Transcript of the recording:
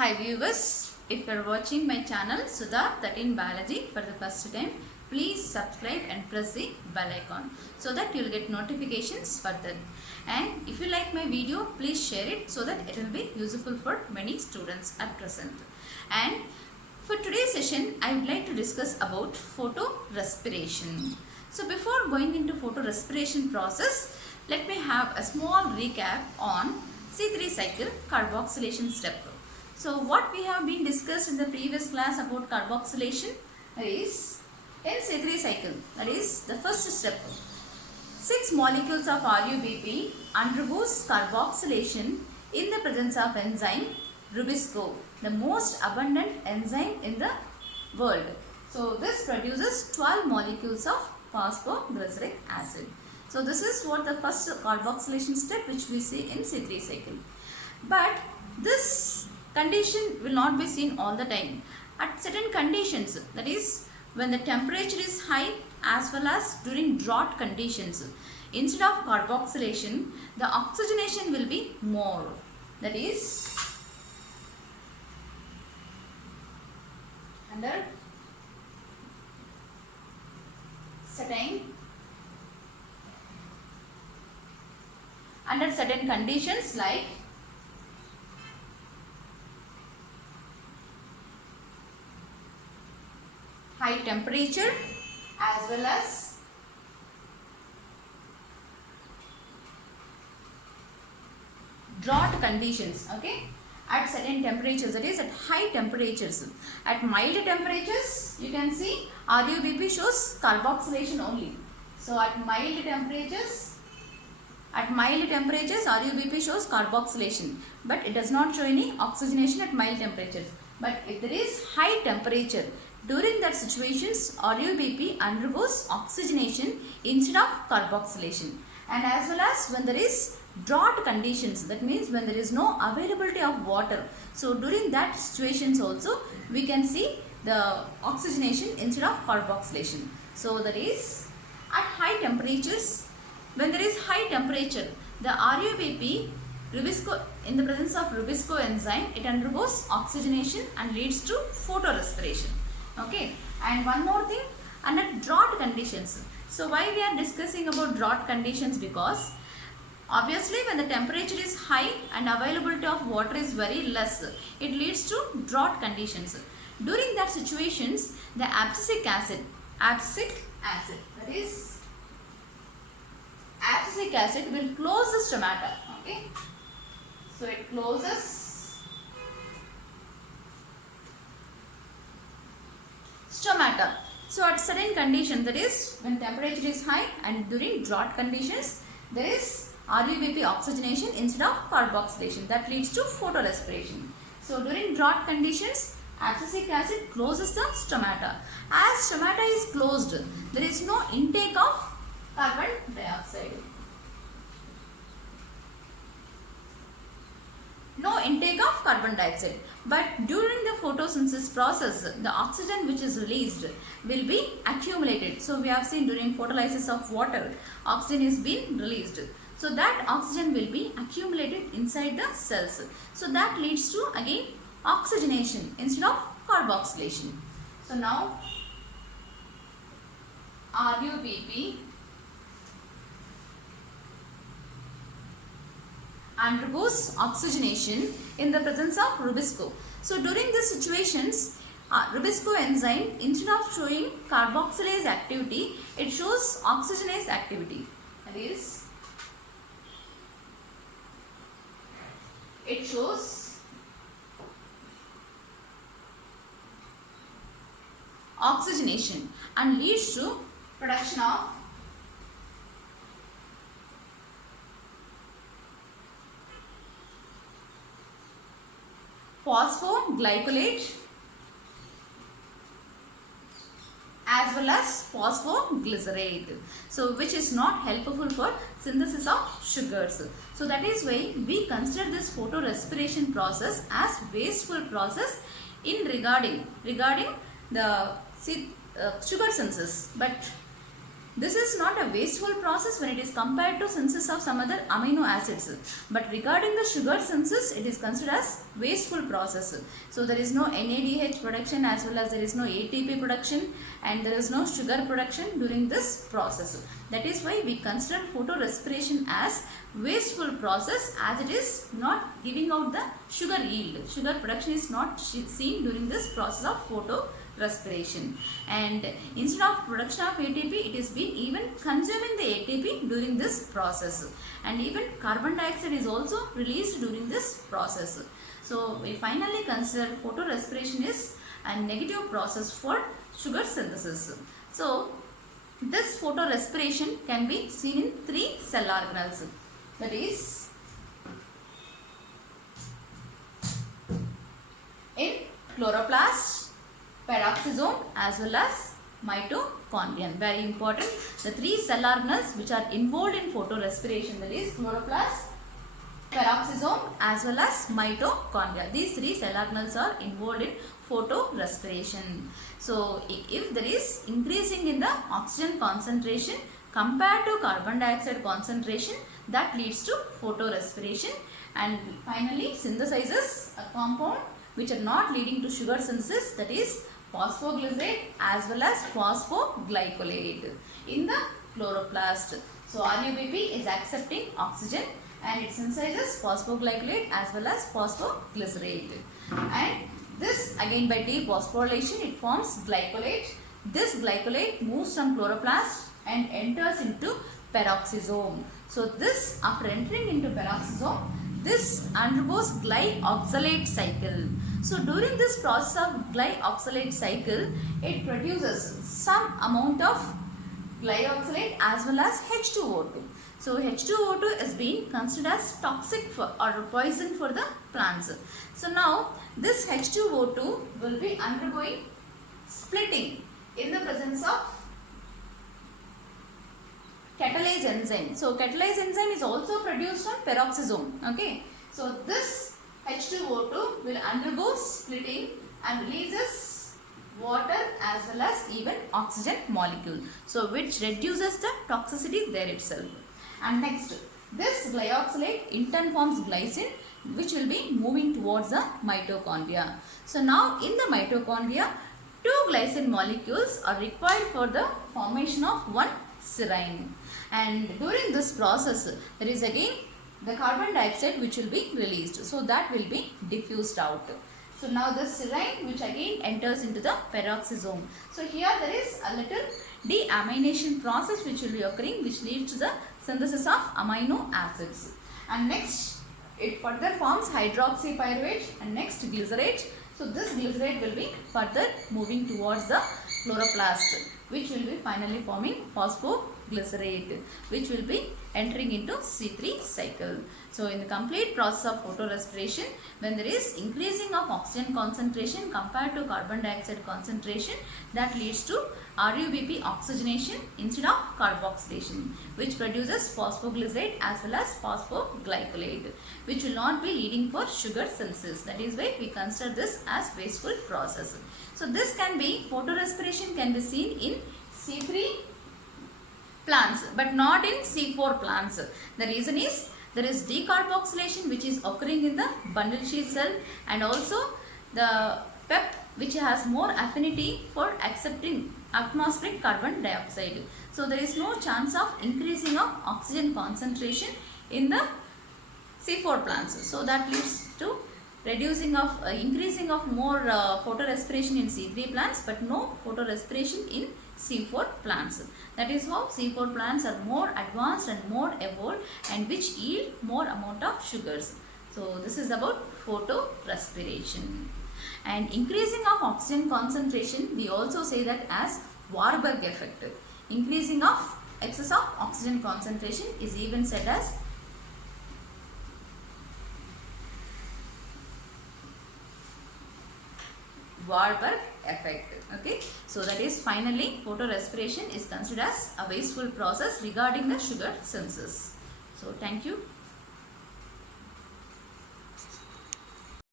Hi viewers, if you are watching my channel Sudha 13 Biology for the first time, please subscribe and press the bell icon so that you will get notifications further. And if you like my video, please share it so that it will be useful for many students at present. And for today's session, I would like to discuss about photorespiration. So before going into photorespiration process, let me have a small recap on C3 cycle carboxylation step. So what we have been discussed in the previous class about carboxylation is in C3 cycle, that is the first step. 6 molecules of RuBP undergoes carboxylation in the presence of enzyme Rubisco, the most abundant enzyme in the world. So this produces 12 molecules of phosphoglyceric acid. So this is what the first carboxylation step which we see in C3 cycle. But this condition will not be seen all the time. At certain conditions, that is when the temperature is high as well as during drought conditions, instead of carboxylation, the oxygenation will be more. That is under certain conditions like high temperature as well as drought conditions. Okay, at certain temperatures, that is at high temperatures. At mild temperatures, you can see RuBP shows carboxylation only. So at mild temperatures RuBP shows carboxylation, but it does not show any oxygenation at mild temperatures. But if there is high temperature, during that situations RuBP undergoes oxygenation instead of carboxylation. And as well as when there is drought conditions, that means when there is no availability of water, so during that situations also we can see the oxygenation instead of carboxylation. So that is at high temperatures, when there is high temperature, the RuBP Rubisco, in the presence of Rubisco enzyme, it undergoes oxygenation and leads to photorespiration. Okay, and one more thing, under drought conditions. So why we are discussing about drought conditions? Because obviously when the temperature is high and availability of water is very less, it leads to drought conditions. During that situations, the abscisic acid, that is abscisic acid will close the stomata. Okay, so it closes stomata. So at certain conditions, that is when temperature is high and during drought conditions, there is RuBP oxygenation instead of carboxylation, that leads to photorespiration. So during drought conditions, abscisic acid closes the stomata. As stomata is closed, there is no intake of carbon dioxide. No intake of carbon dioxide. But during the photosynthesis process, the oxygen which is released will be accumulated. So we have seen during photolysis of water, oxygen is being released. So that oxygen will be accumulated inside the cells. So that leads to again oxygenation instead of carboxylation. So now RuBP undergoes oxygenation in the presence of Rubisco. So during these situations, Rubisco enzyme, instead of showing carboxylase activity, it shows oxygenase activity. That is, it shows oxygenation and leads to production of phosphoglycolate as well as phosphoglycerate, so which is not helpful for synthesis of sugars. So that is why we consider this photorespiration process as wasteful process in regarding the sugar synthesis. But This is not a wasteful process when it is compared to synthesis of some other amino acids. But regarding the sugar synthesis, it is considered as wasteful process. So there is no NADH production as well as there is no ATP production and there is no sugar production during this process. That is why we consider photorespiration as wasteful process, as it is not giving out the sugar yield. Sugar production is not seen during this process of photorespiration. And instead of production of ATP, it is been even consuming the ATP during this process. And even carbon dioxide is also released during this process. So we finally consider photorespiration is a negative process for sugar synthesis. So this photorespiration can be seen in 3 cell organelles. That is in chloroplast, peroxisome as well as mitochondrion. Very important. The 3 cell organelles which are involved in photorespiration, that is chloroplast, peroxisome as well as mitochondria. These 3 cell organelles are involved in photorespiration. So if there is increasing in the oxygen concentration compared to carbon dioxide concentration, that leads to photorespiration and finally synthesizes a compound which are not leading to sugar synthesis, that is phosphoglycerate as well as phosphoglycolate in the chloroplast. So RUBP is accepting oxygen and it synthesizes phosphoglycolate as well as phosphoglycerate. And this again by dephosphorylation it forms glycolate. This glycolate moves from chloroplast and enters into peroxisome. So this, after entering into peroxisome, this undergoes glyoxylate cycle. So during this process of glyoxylate cycle, it produces some amount of glyoxylate as well as H2O2. So H2O2 is being considered as toxic for or poison for the plants. So now this H2O2 will be undergoing splitting in the presence of catalase enzyme. So catalase enzyme is also produced from peroxisome. Okay. So this H2O2 will undergo splitting and releases water as well as even oxygen molecule. So which reduces the toxicity there itself. And next, this glyoxylate in turn forms glycine which will be moving towards the mitochondria. So now in the mitochondria, 2 glycine molecules are required for the formation of one serine. And during this process, there is again the carbon dioxide which will be released. So that will be diffused out. So now the serine which again enters into the peroxisome. So here there is a little deamination process which will be occurring which leads to the synthesis of amino acids. And next it further forms hydroxypyruvate and next glycerate. So this glycerate will be further moving towards the chloroplast which will be finally forming phosphoglycerate which will be entering into C3 cycle. So in the complete process of photorespiration, when there is increasing of oxygen concentration compared to carbon dioxide concentration, that leads to RUBP oxygenation instead of carboxylation which produces phosphoglycerate as well as phosphoglycolate which will not be leading for sugar synthesis. That is why we consider this as wasteful process. So this can be, photorespiration can be seen in C3 plants but not in C4 plants. The reason is there is decarboxylation which is occurring in the bundle sheath cell and also the PEP which has more affinity for accepting atmospheric carbon dioxide. So there is no chance of increasing of oxygen concentration in the C4 plants. So that leads to reducing of increasing of more photorespiration in C3 plants but no photorespiration in C4 plants. That is how C4 plants are more advanced and more evolved and which yield more amount of sugars. So this is about photorespiration. And increasing of oxygen concentration, we also say that as Warburg effect. Increasing of excess of oxygen concentration is even said as Warburg effect. Okay, so that is finally photorespiration is considered as a wasteful process regarding the sugar synthesis. So thank you.